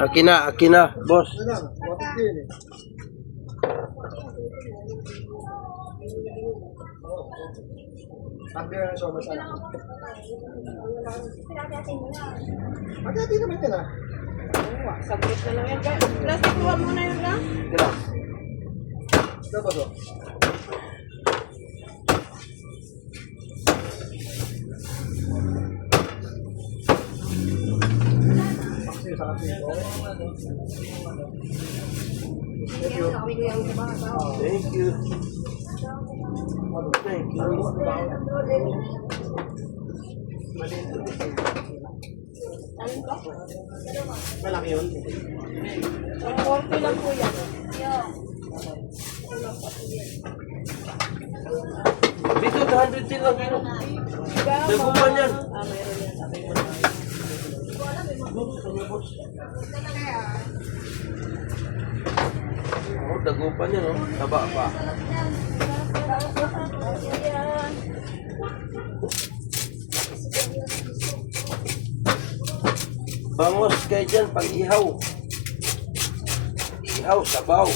Akin na, boss. Magkati naman ka na. Sabrit na lang yan. Plastic kuha muna yun lang. Kira. Dapat o. Thank you. Thank you. Malaki yun. 40 lang po yan. Dito, 210 lang kilo. Dagupan yan. Mayroon yan. Oh, dagupan yan, oh. Taba pa. Bangos kayo dyan pag ihaw. Ihaw, sabaw.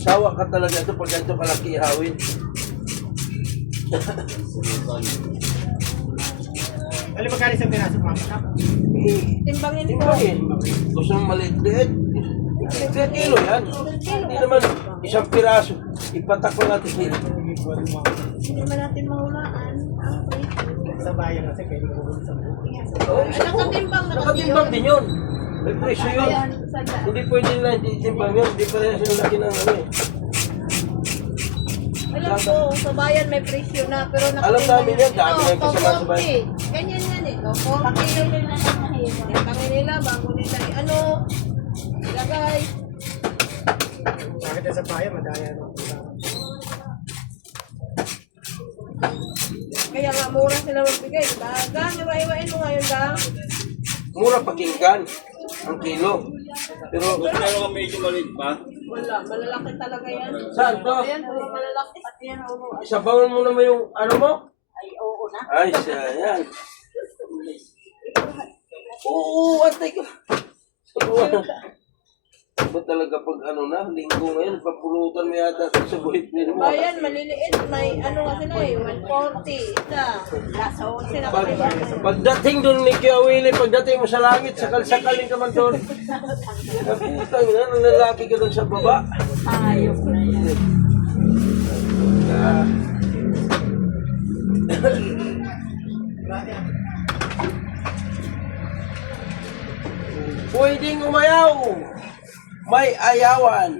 Sawa ka talaga ito pag ganito kalaki ihawin. Alam magkano isang piraso pa? Timbangin po. Timbangin. Gusto mong maliit-liit. Kaya kilo yan. Hindi naman isang piraso. Ipatak ko natin kilo. Hindi man natin mahulaan. Ang presyo. Sa bayan kasi pwede ko kukulit sa buhay. Oh, Nakatimbang na kasi nakatimbang yun. din yun. May presyo yun. Ayan, sada. Hindi pwede na hindi timbang yun. Hindi pa rin sila laki ng ano eh. Alam ko, sa bayan may presyo na, pero Alam namin yan, dami na yung kasama sa bayan. Ganyan yan eh. Pakilo nila na mahirap. Timbangin nila, bago nila ano, ilagay. Bakit sa bayan, madaya no? Kaya nga mura sila magbigay. Gang, iwa-iwain mo ngayon, gang. Mura pakinggan ang kilo. Pero Pero medyo maliit pa. Wala, malalaki talaga yan. saan to? Ayan, puro malalaki. At yan, oo. Isabawan mo naman yung ano mo? Ay, oo na. Ay, siya, yan. Oo, antay ka. Sabawan. Ba talaga pag ano na, linggo ngayon, papulutan mo yata sa buhit nila mo. Bayan, maliliit. May ano nga sila eh, 140. Isa. Lasa 11 na kaya. Pagdating doon ni Kuya Willie, pagdating mo sa langit, sakal-sakalin ka man doon. Naputang na, nang lalaki ka doon sa baba. Ayos na yan. Ah. Pwedeng umayaw. May ayawan.